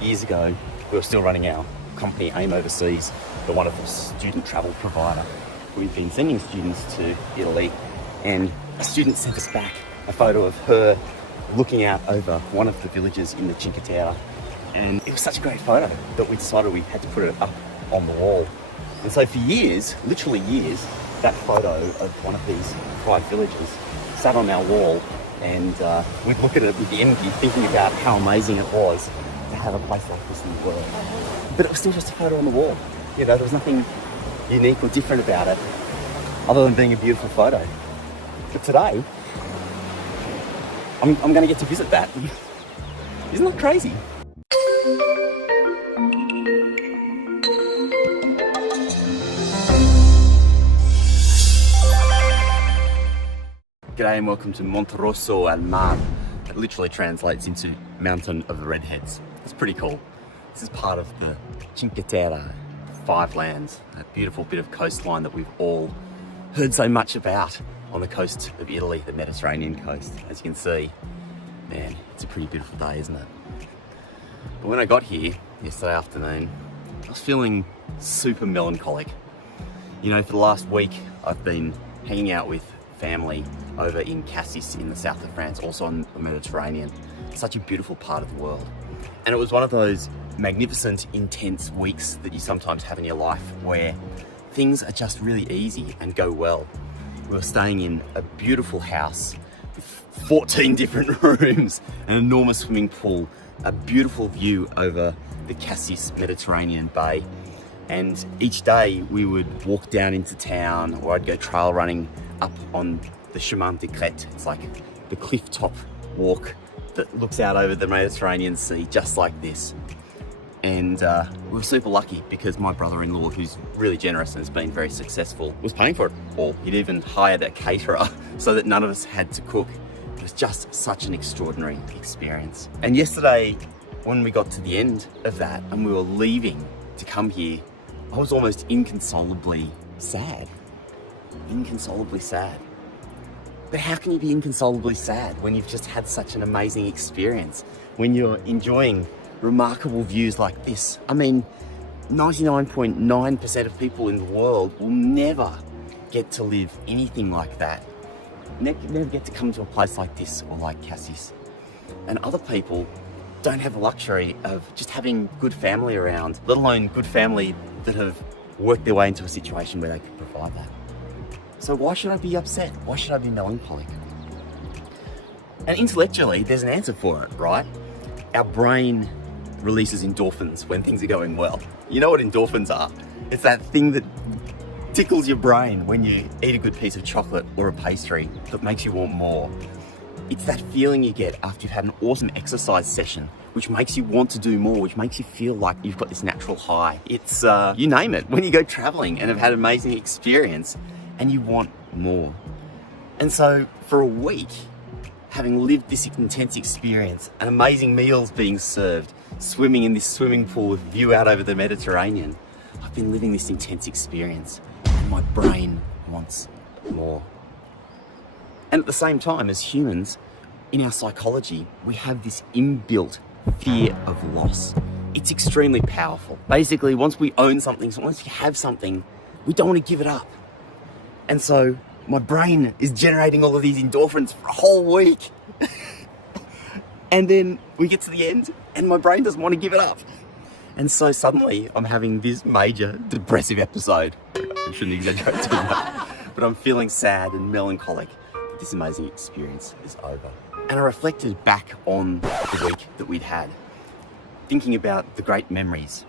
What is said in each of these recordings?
years ago, we were still running our company AIM overseas, the wonderful student travel provider. We've been sending students to Italy, and a student sent us back a photo of her looking out over one of the villages in the Cinque Terre. And it was such a great photo that we decided we had to put it up on the wall. And so for years, literally years, that photo of one of these 5 villages sat on our wall, and we'd look at it with the envy, thinking about how amazing it was to have a place like this in the world. But it was still just a photo on the wall. You know, there was nothing unique or different about it, other than being a beautiful photo. But today, I'm going to get to visit that. Isn't that crazy? G'day and welcome to Monterosso al Mar. It literally translates into Mountain of the Redheads. It's pretty cool. This is part of the Cinque Terre, 5 lands, a beautiful bit of coastline that we've all heard so much about on the coast of Italy, the Mediterranean coast. As you can see, man, it's a pretty beautiful day, isn't it? But when I got here yesterday afternoon, I was feeling super melancholic. You know, for the last week, I've been hanging out with family over in Cassis in the south of France, also on the Mediterranean. Such a beautiful part of the world. And it was one of those magnificent, intense weeks that you sometimes have in your life where things are just really easy and go well. We were staying in a beautiful house with 14 different rooms, an enormous swimming pool, a beautiful view over the Cassis Mediterranean Bay. And each day we would walk down into town, or I'd go trail running up on the Chemin de Crête. It's like the cliff top walk that looks out over the Mediterranean Sea, just like this. And we were super lucky because my brother-in-law, who's really generous and has been very successful, was paying for it all. He'd even hired a caterer so that none of us had to cook. It was just such an extraordinary experience. And yesterday, when we got to the end of that and we were leaving to come here, I was almost inconsolably sad. Inconsolably sad. But how can you be inconsolably sad when you've just had such an amazing experience? When you're enjoying remarkable views like this? I mean, 99.9% of people in the world will never get to live anything like that. Never get to come to a place like this or like Cassis. And other people don't have the luxury of just having good family around, let alone good family that have worked their way into a situation where they could provide that. So why should I be upset? Why should I be melancholic? And intellectually, there's an answer for it, right? Our brain releases endorphins when things are going well. You know what endorphins are? It's that thing that tickles your brain when you eat a good piece of chocolate or a pastry that makes you want more. It's that feeling you get after you've had an awesome exercise session, which makes you want to do more, which makes you feel like you've got this natural high. It's, you name it, when you go traveling and have had an amazing experience and you want more. And so for a week, having lived this intense experience and amazing meals being served, swimming in this swimming pool with view out over the Mediterranean, I've been living this intense experience and my brain wants more. And at the same time, as humans, in our psychology, we have this inbuilt fear of loss. It's extremely powerful. Basically, once we own something, once we have something, we don't want to give it up. And so my brain is generating all of these endorphins for a whole week. And then we get to the end and my brain doesn't want to give it up. And so suddenly I'm having this major depressive episode. I shouldn't exaggerate too much, but I'm feeling sad and melancholic. This amazing experience is over. And I reflected back on the week that we'd had, thinking about the great memories.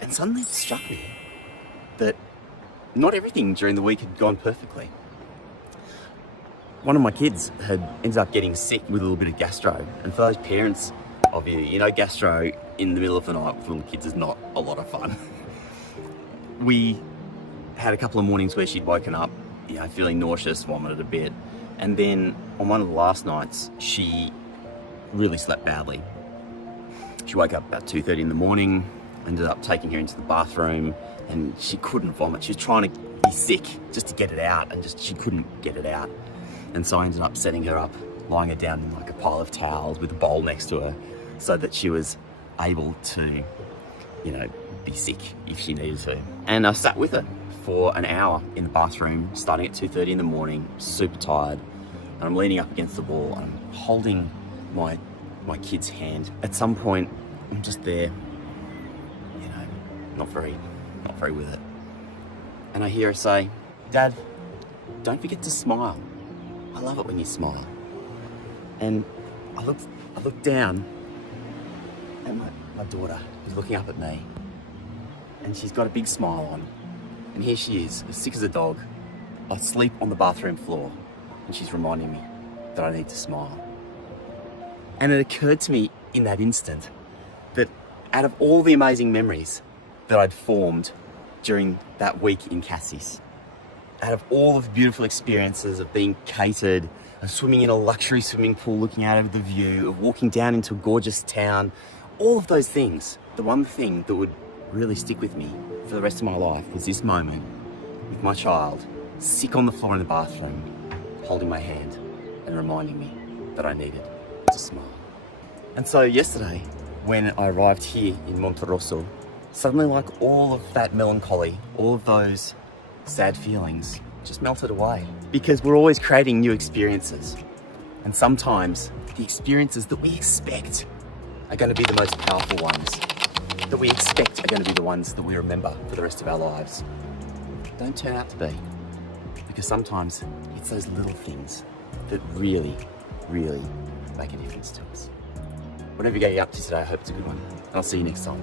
And suddenly it struck me that not everything during the week had gone perfectly. One of my kids had ended up getting sick with a little bit of gastro. And for those parents of you know, gastro in the middle of the night with little kids is not a lot of fun. We had a couple of mornings where she'd woken up, you know, feeling nauseous, vomited a bit. And then on one of the last nights, she really slept badly. She woke up about 2:30 in the morning, ended up taking her into the bathroom, and she couldn't vomit. She was trying to be sick just to get it out, and she couldn't get it out. And so I ended up setting her up, lying her down in like a pile of towels with a bowl next to her, so that she was able to, be sick if she needed to. And I sat with her for an hour in the bathroom, starting at 2:30 in the morning, super tired. And I'm leaning up against the wall and I'm holding my kid's hand. At some point, I'm just there, not very with it. And I hear her say, "Dad, don't forget to smile. I love it when you smile." And I look down, and my daughter is looking up at me, and she's got a big smile on. And here she is, as sick as a dog, asleep on the bathroom floor, and she's reminding me that I need to smile. And it occurred to me in that instant that out of all the amazing memories that I'd formed during that week in Cassis, out of all of the beautiful experiences of being catered, of swimming in a luxury swimming pool looking out over the view, of walking down into a gorgeous town, all of those things, the one thing that would really stick with me for the rest of my life was this moment with my child, sick on the floor in the bathroom, holding my hand and reminding me that I needed to smile. And so yesterday, when I arrived here in Monterosso, suddenly like all of that melancholy, all of those sad feelings just melted away. Because we're always creating new experiences. And sometimes the experiences that we expect are going to be the most powerful ones. That we expect are going to be the ones that we remember for the rest of our lives. Don't turn out to be. Because sometimes it's those little things that really, really make a difference to us. Whatever you're getting up to today, I hope it's a good one. And I'll see you next time.